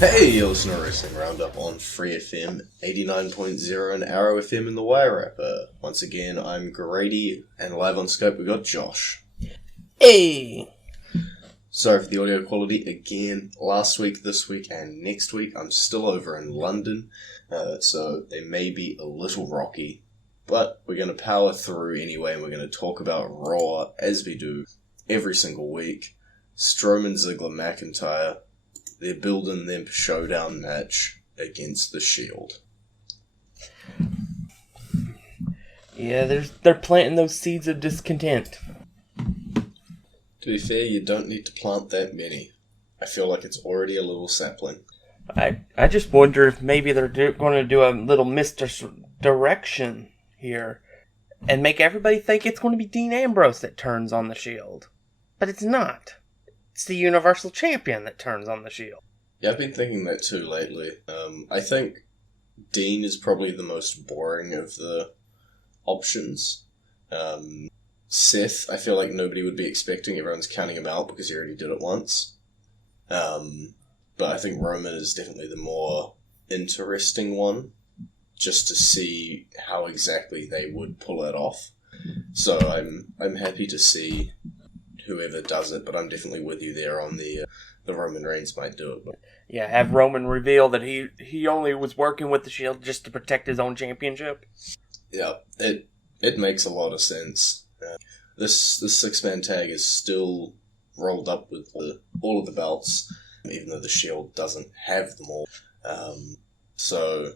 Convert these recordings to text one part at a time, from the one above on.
Hey, you're listening to Wrestling Roundup on FreeFM 89.0 and ArrowFM in the Wire Rapper. Once again, I'm Grady, and live on Skype we got Josh. Hey! Sorry for the audio quality again. Last week, this week, and next week, I'm still over in London, so they may be a little rocky. But we're going to power through anyway, and we're going to talk about Raw, as we do every single week. Strowman, Ziggler, McIntyre. They're building their showdown match against The Shield. Yeah, they're planting those seeds of discontent. To be fair, you don't need to plant that many. I feel like it's already a little sapling. I just wonder if maybe they're going to do a little misdirection here and make everybody think it's going to be Dean Ambrose that turns on the Shield. But it's not. It's the Universal Champion that turns on the Shield. Yeah, I've been thinking that too lately. I think Dean is probably the most boring of the options. Seth, I feel like nobody would be expecting. Everyone's counting him out because he already did it once. But I think Roman is definitely the more interesting one, just to see how exactly they would pull it off. So I'm happy to see whoever does it, but I'm definitely with you there on the Roman Reigns might do it. But. Yeah, have Roman reveal that he only was working with the Shield just to protect his own championship. Yeah, it makes a lot of sense. This six-man tag is still rolled up with all of the belts, even though the Shield doesn't have them all. So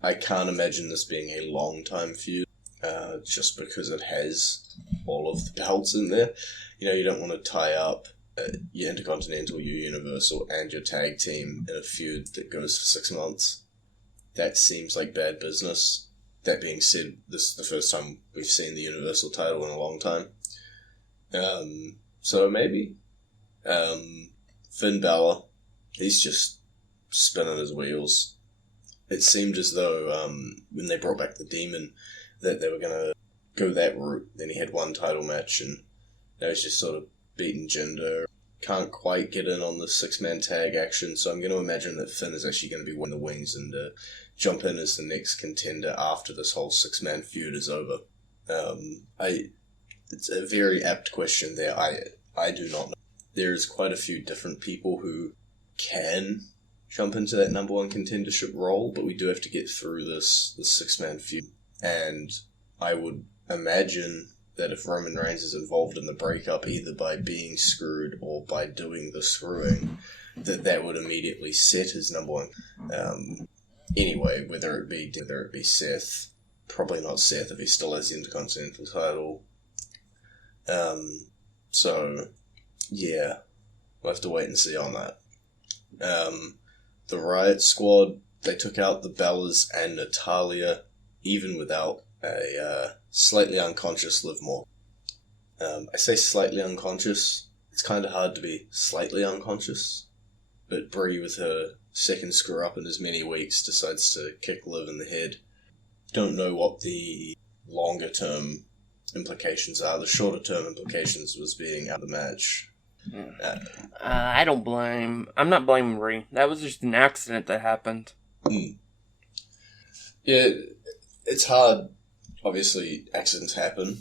I can't imagine this being a long-time feud, just because it has all of the belts in there. You know, you don't want to tie up your Intercontinental, your Universal, and your tag team in a feud that goes for 6 months. That seems like bad business. That being said, this is the first time we've seen the Universal title in a long time. So maybe. Finn Balor, he's just spinning his wheels. It seemed as though when they brought back the Demon that they were going to go that route. Then he had one title match and now he's just sort of beating Jinder. Can't quite get in on the six-man tag action, so I'm going to imagine that Finn is actually going to be winning the wings and jump in as the next contender after this whole six-man feud is over. It's a very apt question there. I do not know. There's quite a few different people who can jump into that number one contendership role, but we do have to get through this six-man feud. And I would imagine that if Roman Reigns is involved in the breakup, either by being screwed or by doing the screwing, that would immediately set his number one. Anyway, whether it be Seth, probably not Seth if he still has the Intercontinental title. So, yeah, we'll have to wait and see on that. The Riot Squad, they took out the Bellas and Natalya, even without a slightly unconscious Liv Morgan. I say slightly unconscious. It's kind of hard to be slightly unconscious. But Brie, with her second screw-up in as many weeks, decides to kick Liv in the head. Don't know what the longer-term implications are. The shorter-term implications was being out of the match. I'm not blaming Brie. That was just an accident that happened. Yeah, it's hard. Obviously, accidents happen,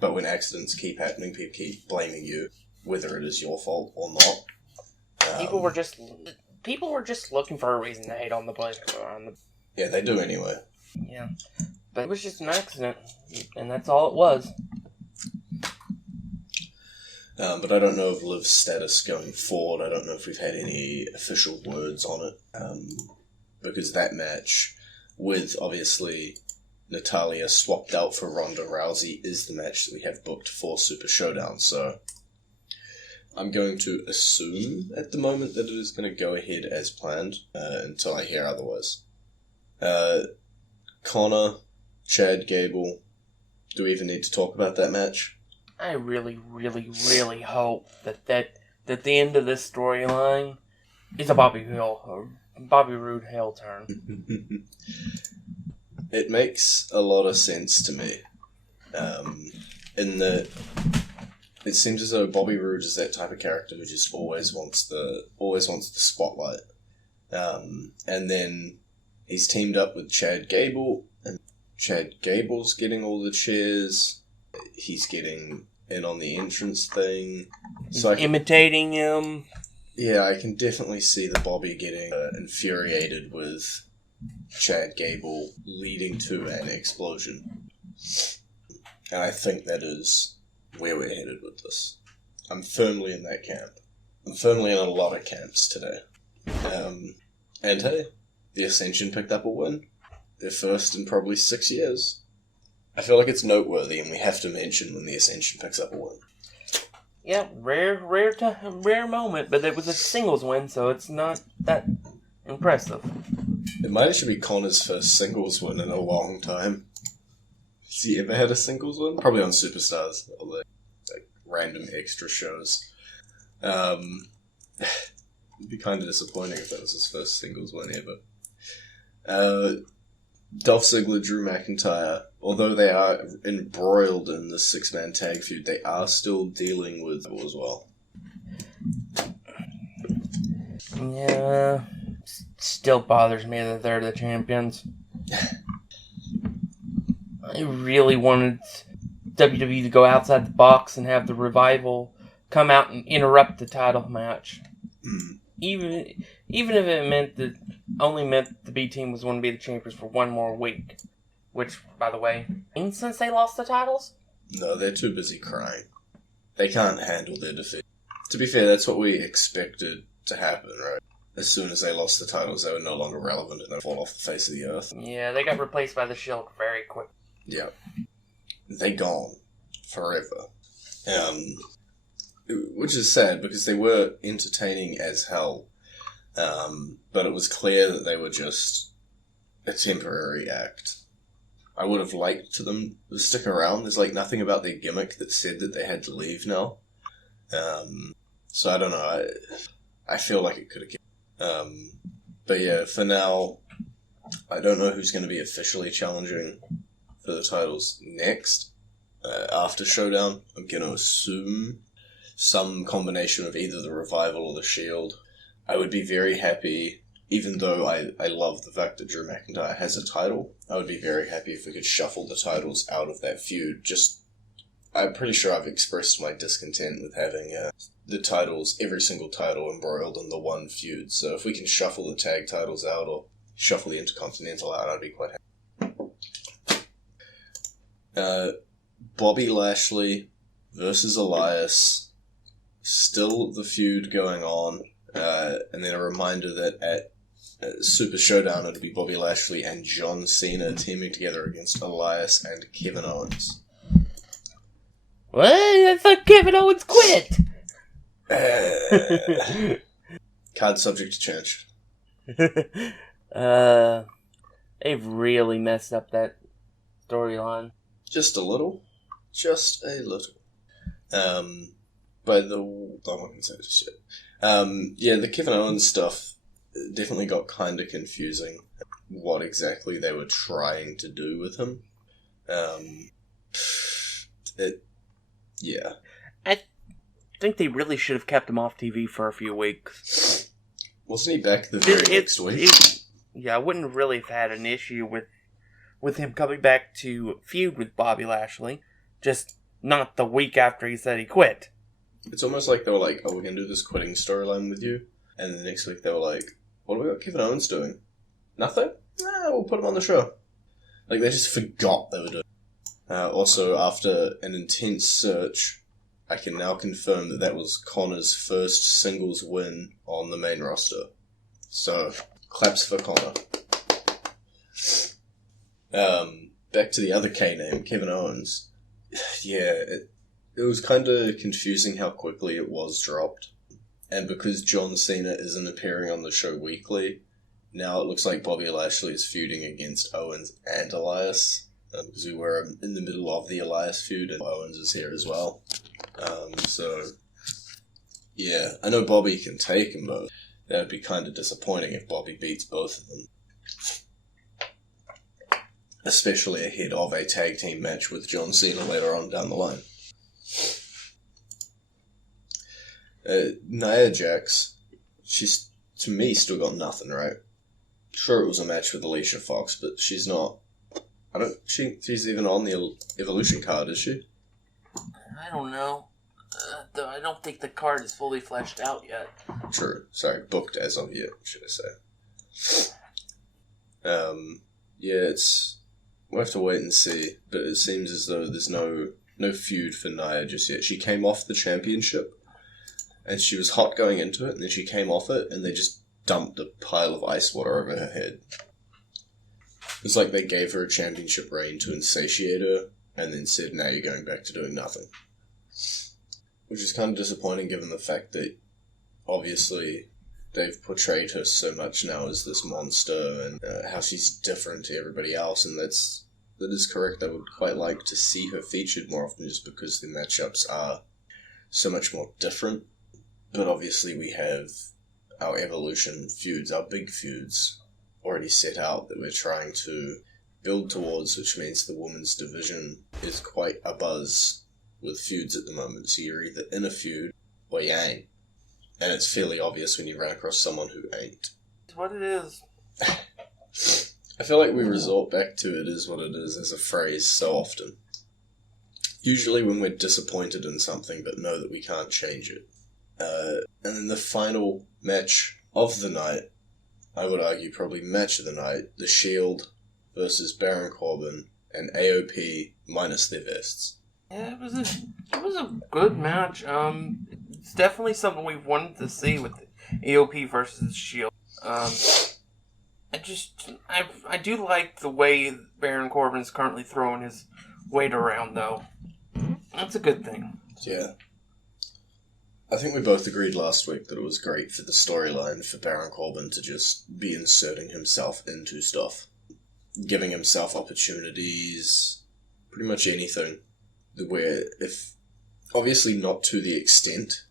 but when accidents keep happening, people keep blaming you, whether it is your fault or not. People were just looking for a reason to hate on the player. Yeah, they do anyway. Yeah, but it was just an accident, and that's all it was. But I don't know of Liv's status going forward. I don't know if we've had any official words on it, because that match, with obviously Natalya swapped out for Ronda Rousey, is the match that we have booked for Super Showdown, so I'm going to assume at the moment that it is going to go ahead as planned, until I hear otherwise. Connor, Chad Gable, do we even need to talk about that match? I really, really, really hope that the end of this storyline is a Bobby Roode heel turn. It makes a lot of sense to me. In that it seems as though Bobby Roode is that type of character who just always wants the spotlight. And then he's teamed up with Chad Gable, and Chad Gable's getting all the cheers. He's getting in on the entrance thing. So imitating him. Yeah, I can definitely see the Bobby getting infuriated with Chad Gable, leading to an explosion. And I think that is where we're headed with this. I'm firmly in that camp. I'm firmly in a lot of camps today. And hey, the Ascension picked up a win. Their first in probably 6 years. I feel like it's noteworthy, and we have to mention when the Ascension picks up a win. Yeah, rare moment, but it was a singles win, so it's not that impressive. It might actually be Connor's first singles win in a long time. Has he ever had a singles win? Probably on Superstars, or like random extra shows. It'd be kind of disappointing if that was his first singles win ever. Dolph Ziggler, Drew McIntyre, although they are embroiled in the 6-man tag feud, they are still dealing with it as well. Yeah, still bothers me that they're the champions. I really wanted WWE to go outside the box and have the Revival come out and interrupt the title match. Even if it only meant the B team was going to be the champions for one more week. Which, by the way, since they lost the titles? No, they're too busy crying. They can't handle their defeat. To be fair, that's what we expected to happen, right? As soon as they lost the titles, they were no longer relevant and they fall off the face of the earth. Yeah, they got replaced by the Shield very quick. Yeah. They gone. Forever. Which is sad, because they were entertaining as hell. But it was clear that they were just a temporary act. I would have liked them to stick around. There's like nothing about their gimmick that said that they had to leave now. So I don't know. I feel like it could have kept. But yeah, for now, I don't know who's going to be officially challenging for the titles next. After Showdown, I'm going to assume some combination of either the Revival or the Shield. I would be very happy, even though I love the fact that Drew McIntyre has a title, I would be very happy if we could shuffle the titles out of that feud. I'm pretty sure I've expressed my discontent with having the titles, every single title, embroiled in the one feud. So if we can shuffle the tag titles out or shuffle the Intercontinental out, I'd be quite happy. Bobby Lashley versus Elias. Still the feud going on. And then a reminder that at Super Showdown it'll be Bobby Lashley and John Cena teaming together against Elias and Kevin Owens. What? I thought Kevin Owens quit! Card subject to change. They've really messed up that storyline. Just a little. Just a little. I'm not going to say this yet. Yeah, the Kevin Owens stuff definitely got kind of confusing. What exactly they were trying to do with him. Yeah. I think they really should have kept him off TV for a few weeks. Wasn't he back the very next week? Yeah, I wouldn't really have had an issue with him coming back to feud with Bobby Lashley. Just not the week after he said he quit. It's almost like they were like, oh, we're going to do this quitting storyline with you. And the next week they were like, what have we got Kevin Owens doing? Nothing? Nah, we'll put him on the show. Like, they just forgot they were doing it. Also, after an intense search, I can now confirm that was Connor's first singles win on the main roster. So, claps for Connor. Back to the other K name, Kevin Owens. Yeah, it was kind of confusing how quickly it was dropped. And because John Cena isn't appearing on the show weekly, now it looks like Bobby Lashley is feuding against Owens and Elias. Because we were in the middle of the Elias feud and Owens is here as well. So, yeah, I know Bobby can take them both. That would be kind of disappointing if Bobby beats both of them. Especially ahead of a tag team match with John Cena later on down the line. Nia Jax, she's to me, still got nothing, right? Sure, it was a match with Alicia Fox, but she's not... She's even on the Evolution card, is she? I don't know. Though I don't think the card is fully fleshed out yet. True. Sorry, booked as of yet, should I say. Yeah, we'll have to wait and see, but it seems as though there's no feud for Nia just yet. She came off the championship, and she was hot going into it, and then she came off it, and they just dumped a pile of ice water over her head. It's like they gave her a championship reign to insatiate her, and then said, now you're going back to doing nothing. Which is kind of disappointing given the fact that, obviously, they've portrayed her so much now as this monster, and how she's different to everybody else, and that is correct. I would quite like to see her featured more often just because the matchups are so much more different. But obviously we have our Evolution feuds, our big feuds, already set out that we're trying to build towards, which means the women's division is quite abuzz with feuds at the moment. So you're either in a feud or you ain't. And it's fairly obvious when you run across someone who ain't. It's what it is. I feel like we resort back to "it is what it is" as a phrase so often. Usually when we're disappointed in something but know that we can't change it. And then the final match of the night, I would argue probably match of the night, The Shield versus Baron Corbin and AOP minus their vests. Yeah, it was a good match. It's definitely something we've wanted to see with AOP versus Shield. I do like the way Baron Corbin is currently throwing his weight around, though. That's a good thing. Yeah. I think we both agreed last week that it was great for the storyline for Baron Corbin to just be inserting himself into stuff. Giving himself opportunities, pretty much anything. Where, if obviously not to the extent,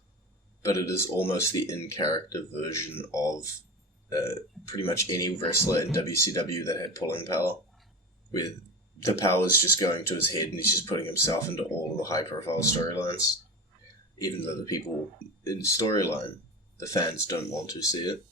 but it is almost the in-character version of pretty much any wrestler in WCW that had pulling power, where the power's just going to his head and he's just putting himself into all of the high-profile storylines. Even though the people in storyline, the fans don't want to see it.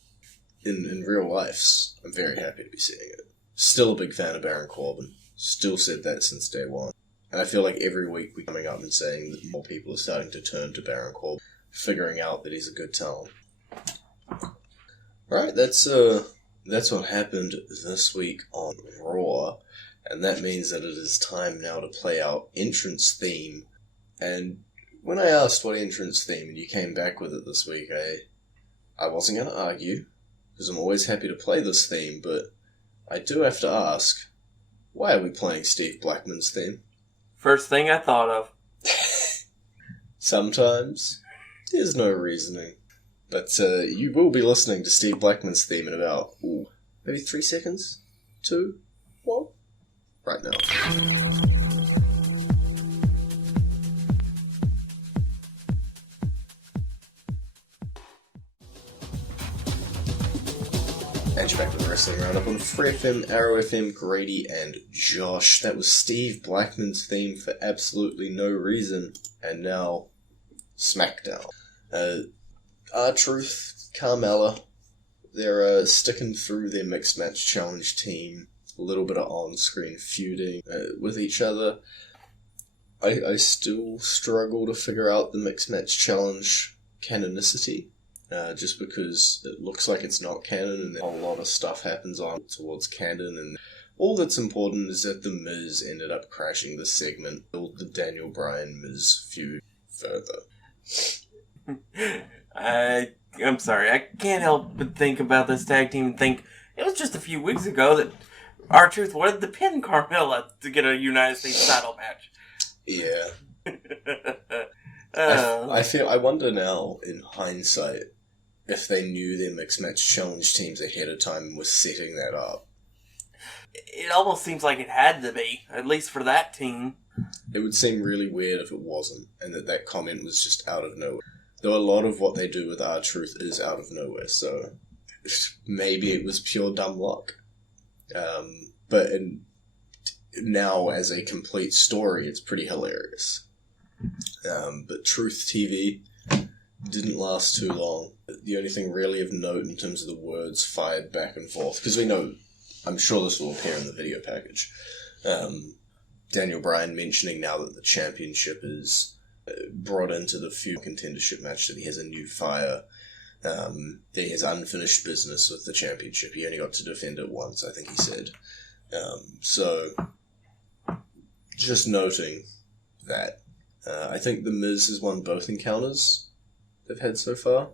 In real life, I'm very happy to be seeing it. Still a big fan of Baron Corbin. Still said that since day one. And I feel like every week we're coming up and saying that more people are starting to turn to Baron Corbin, figuring out that he's a good talent. Right, that's what happened this week on Raw, and that means that it is time now to play our entrance theme. And when I asked what entrance theme, and you came back with it this week, I wasn't going to argue, because I'm always happy to play this theme, but I do have to ask, why are we playing Steve Blackman's theme? First thing I thought of. Sometimes there's no reasoning. But you will be listening to Steve Blackman's theme in about, maybe 3 seconds? 2? 1? Right now. And you're back with the Wrestling Roundup on FreeFM, ArrowFM, Grady, and Josh. That was Steve Blackman's theme for absolutely no reason. And now, SmackDown. R-Truth, Carmella, they're sticking through their Mixed Match Challenge team. A little bit of on-screen feuding with each other. I still struggle to figure out the Mixed Match Challenge canonicity. Just because it looks like it's not canon and a whole lot of stuff happens on towards canon, and all that's important is that The Miz ended up crashing the segment, build the Daniel Bryan-Miz feud further. I'm sorry, I can't help but think about this tag team and think it was just a few weeks ago that R-Truth wanted to pin Carmella to get a United States title match. Yeah. I wonder now, in hindsight, if they knew their Mixed Match Challenge teams ahead of time and were setting that up. It almost seems like it had to be, at least for that team. It would seem really weird if it wasn't, and that comment was just out of nowhere. Though a lot of what they do with R-Truth is out of nowhere, so maybe it was pure dumb luck. But now, as a complete story, it's pretty hilarious. But Truth TV, didn't last too long. The only thing really of note in terms of the words fired back and forth, because we know, I'm sure this will appear in the video package, Daniel Bryan mentioning now that the championship is brought into the feud contendership match, that he has a new fire, that he has unfinished business with the championship. He only got to defend it once, I think he said. So, just noting that. I think The Miz has won both encounters they've had so far.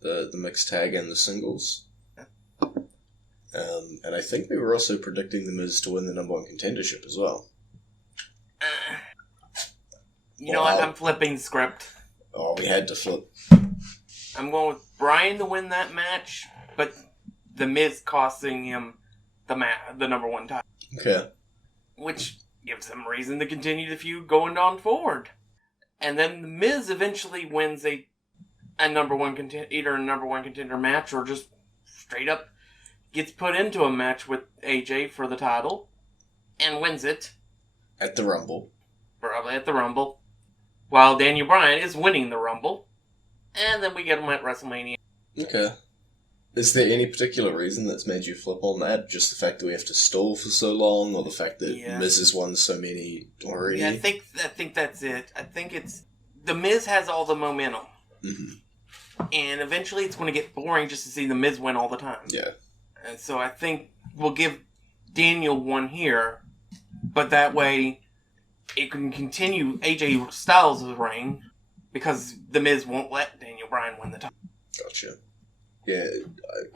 The mixed tag and the singles. And I think we were also predicting The Miz to win the number one contendership as well. You know what? I'm flipping the script. Oh, we had to flip. I'm going with Bryan to win that match, but The Miz costing him the number one title. Okay. Which gives him reason to continue the feud going on forward. And then The Miz eventually wins either a number one contender match, or just straight up gets put into a match with AJ for the title and wins it. At the Rumble. Probably at the Rumble. While Daniel Bryan is winning the Rumble. And then we get him at WrestleMania. Okay. Is there any particular reason that's made you flip on that? Just the fact that we have to stall for so long, or the fact that Miz has won so many already? Yeah, I think that's it. I think it's... The Miz has all the momentum. Mm-hmm. And eventually it's going to get boring just to see The Miz win all the time. Yeah. And so I think we'll give Daniel one here, but that way it can continue AJ Styles' reign, because The Miz won't let Daniel Bryan win the title. Gotcha. Yeah,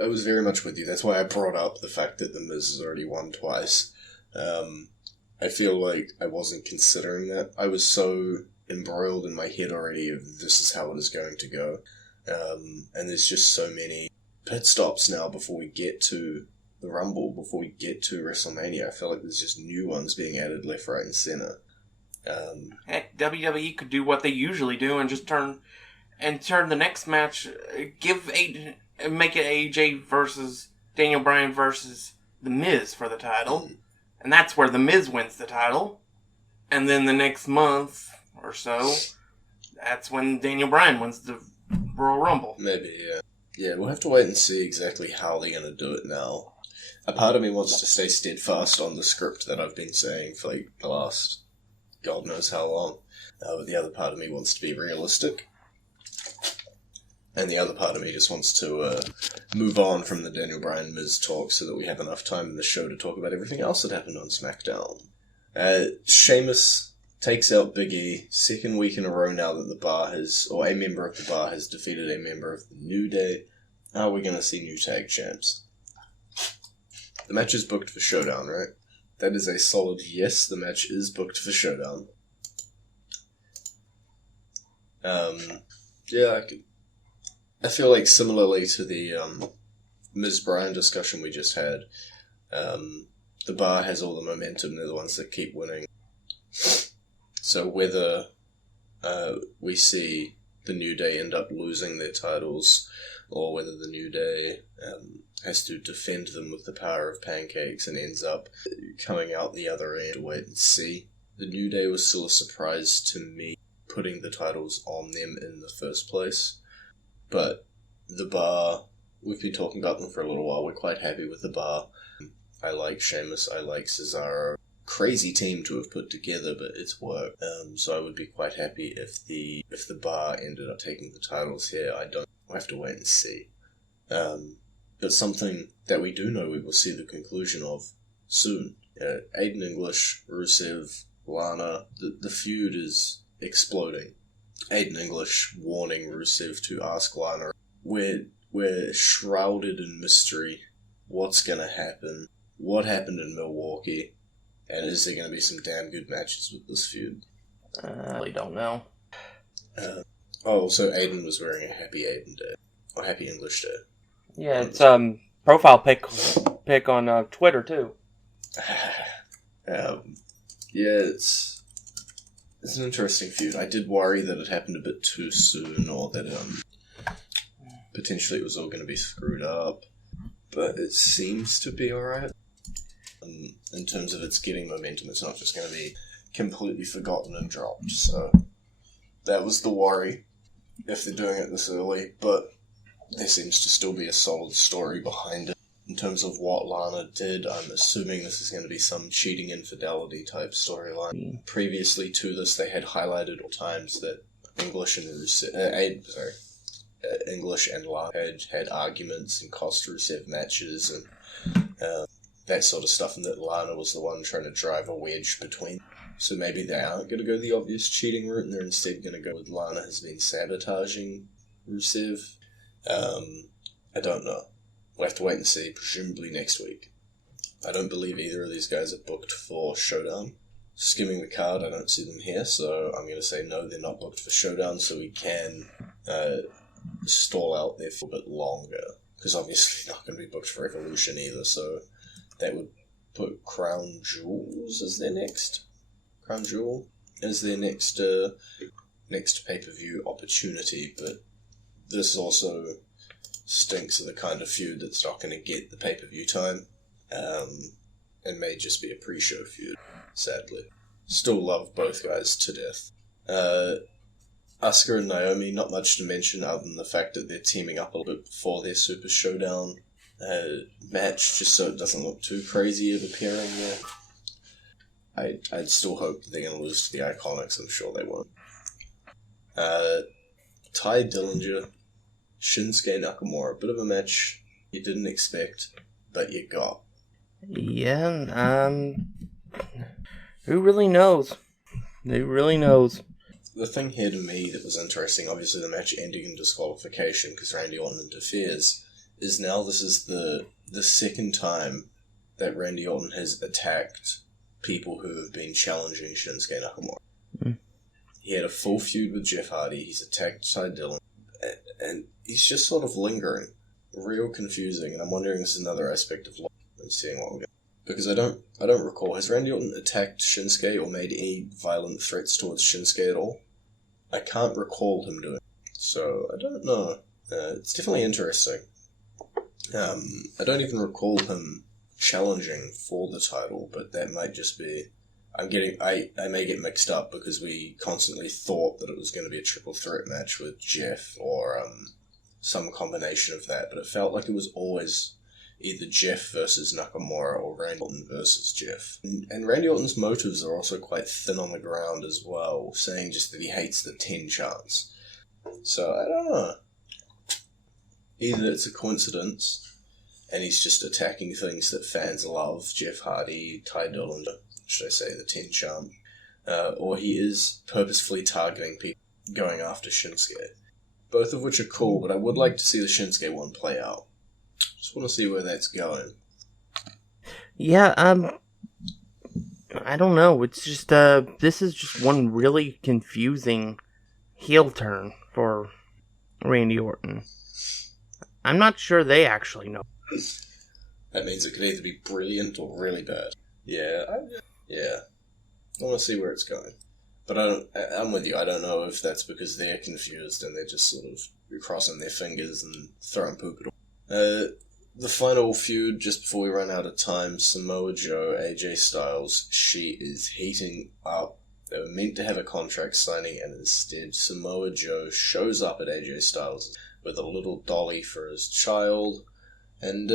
I was very much with you. That's why I brought up the fact that The Miz has already won twice. I feel like I wasn't considering that. I was so embroiled in my head already of this is how it is going to go. And there's just so many pit stops now before we get to the Rumble, before we get to WrestleMania. I feel like there's just new ones being added left, right, and center. Heck, WWE could do what they usually do and just turn the next match, make it AJ versus Daniel Bryan versus The Miz for the title. Mm-hmm. And that's where The Miz wins the title. And then the next month or so, that's when Daniel Bryan wins the Royal Rumble. Maybe, yeah. Yeah, we'll have to wait and see exactly how they're going to do it now. A part of me wants to stay steadfast on the script that I've been saying for like the last God knows how long. But the other part of me wants to be realistic. And the other part of me just wants to move on from the Daniel Bryan Miz talk so that we have enough time in the show to talk about everything else that happened on SmackDown. Sheamus takes out Big E, second week in a row now that the Bar has, or a member of the Bar has defeated a member of the New Day. How are we going to see new tag champs? The match is booked for Showdown, right? That is a solid yes, the match is booked for Showdown. Yeah, I feel like similarly to the Miz Bryan discussion we just had, the Bar has all the momentum, they're the ones that keep winning. So whether we see the New Day end up losing their titles, or whether the New Day has to defend them with the power of pancakes and ends up coming out the other end, wait and see. The New Day was still a surprise to me, putting the titles on them in the first place. But the Bar, we've been talking about them for a little while, we're quite happy with the Bar. I like Sheamus, I like Cesaro. Crazy team to have put together, but it's work. So I would be quite happy if the Bar ended up taking the titles here. We'll have to wait and see. But something that we do know we will see the conclusion of soon. Aiden English, Rusev, Lana, the feud is exploding. Aiden English warning Rusev to ask Lana, we're shrouded in mystery. What's gonna happen? What happened in Milwaukee? And is there going to be some damn good matches with this feud? I really don't know. So Aiden was wearing a Happy Aiden Day. Or Happy English Day. Yeah, it's profile pic on Twitter, too. Yeah, it's an interesting feud. I did worry that it happened a bit too soon, or that potentially it was all going to be screwed up. But it seems to be alright. In terms of its getting momentum, it's not just going to be completely forgotten and dropped. So that was the worry. if they're doing it this early, but there seems to still be a solid story behind it. In terms of what Lana did, I'm assuming this is going to be some cheating infidelity type storyline. Previously to this, they had highlighted all times that English and Lana had arguments and cost Rusev matches and that sort of stuff, and that Lana was the one trying to drive a wedge between. So maybe they aren't going to go the obvious cheating route, and they're instead going to go with Lana has been sabotaging Rusev. I don't know. We'll have to wait and see, presumably next week. I don't believe either of these guys are booked for Showdown. Skimming the card, I don't see them here, so I'm going to say no, they're not booked for Showdown, so we can stall out there for a bit longer. Because obviously not going to be booked for Evolution either, so that would put Crown Jewels as their next. Crown Jewel as their next pay-per-view opportunity, but this also stinks of the kind of feud that's not going to get the pay-per-view time, and may just be a pre-show feud, sadly. Still love both guys to death. Asuka and Naomi, not much to mention other than the fact that they're teaming up a little bit before their Super Showdown match, just so it doesn't look too crazy of appearing there. I'd still hope they're going to lose to the Iconics, I'm sure they won't. Ty Dillinger, Shinsuke Nakamura, a bit of a match you didn't expect, but you got. Yeah, who really knows? Who really knows? The thing here to me that was interesting, obviously the match ending in disqualification because Randy Orton interferes, is now this is the second time that Randy Orton has attacked people who have been challenging Shinsuke Nakamura. Mm. He had a full feud with Jeff Hardy, he's attacked Ty Dillon, and he's just sort of lingering. Real confusing, and I'm wondering if this is another aspect of life and seeing what we're going. Because I don't recall, has Randy Orton attacked Shinsuke or made any violent threats towards Shinsuke at all? I can't recall him doing it, so I don't know. It's definitely interesting. I don't even recall him challenging for the title, but that might just be... I may get mixed up because we constantly thought that it was going to be a triple threat match with Jeff or some combination of that, but it felt like it was always either Jeff versus Nakamura or Randy Orton versus Jeff. And Randy Orton's motives are also quite thin on the ground as well, saying just that he hates the 10 chance. So, I don't know. Either it's a coincidence, and he's just attacking things that fans love, Jeff Hardy, Ty Dillinger, should I say, the 10 chant, or he is purposefully targeting people going after Shinsuke. Both of which are cool, but I would like to see the Shinsuke one play out. Just want to see where that's going. Yeah, I don't know. It's just, this is just one really confusing heel turn for Randy Orton. I'm not sure they actually know. That means it could either be brilliant or really bad. Yeah. I want to see where it's going. But I'm with you. I don't know if that's because they're confused and they're just sort of crossing their fingers and throwing poop at all. The final feud, just before we run out of time, Samoa Joe, AJ Styles, she is heating up. They were meant to have a contract signing, and instead Samoa Joe shows up at AJ Styles with a little dolly for his child, and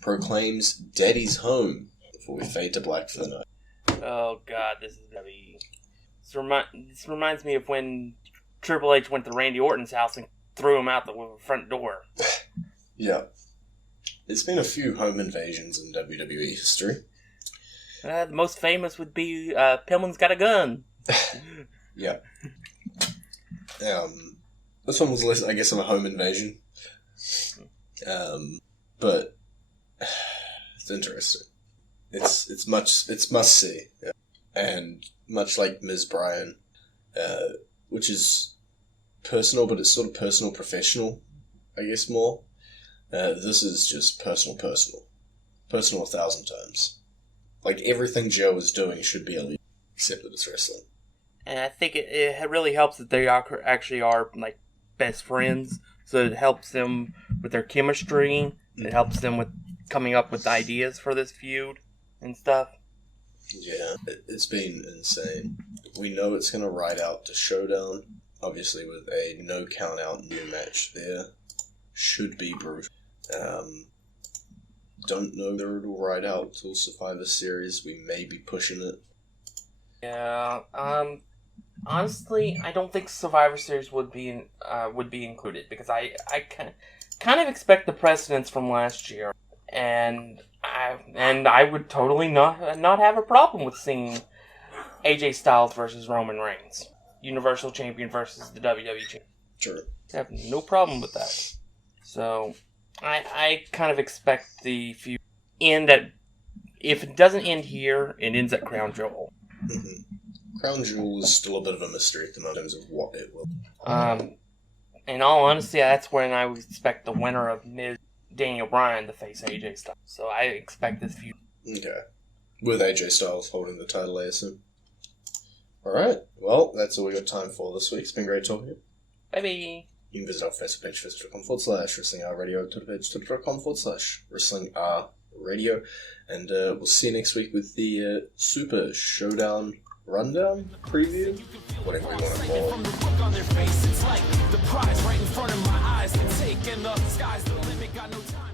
proclaims Daddy's home before we fade to black for the night. Oh god, this is gonna be... This reminds me of when Triple H went to Randy Orton's house and threw him out the front door. Yeah. There's been a few home invasions in WWE history. The most famous would be Pillman's Got a Gun. Yeah. This one was less, I guess, of a home invasion. But it's interesting. It's must see. Yeah. And much like Ms. Bryan, which is personal, but it's sort of personal professional, I guess more. This is just personal 1,000 times. Like, everything Joe is doing should be illegal, except that it's wrestling. And I think it really helps that they actually are, like, best friends, so it helps them with their chemistry, it helps them with coming up with ideas for this feud and stuff. Yeah, it's been insane. We know it's going to ride out to Showdown. Obviously, with a no count out new match there, should be brutal. Don't know whether it'll ride out till Survivor Series. We may be pushing it. Yeah. Honestly, I don't think Survivor Series would be included because I kind of expect the precedents from last year, and I would totally not have a problem with seeing AJ Styles versus Roman Reigns, Universal Champion versus the WWE Champion. Sure. I have no problem with that. So I kind of expect the feud end at, if it doesn't end here, it ends at Crown Jewel. Mm-hmm. Crown Jewel is still a bit of a mystery at the moment in terms of what it will. In all honesty, that's when I would expect the winner of Miz Daniel Bryan to face AJ Styles. So I expect this feud. Okay. With AJ Styles holding the title, I assume. Alright, well, that's all we got time for this week. It's been great talking to you. Bye-bye. You can visit our Facebook page, facebook.com/WrestlingRadio, Twitter page, twitter.com/WrestlingRadio, and we'll see you next week with the Super Showdown Rundown Preview, whatever we want to call it. From the look on their face, it's like the prize right in front of my eyes, taking the sky's the limit, got no time.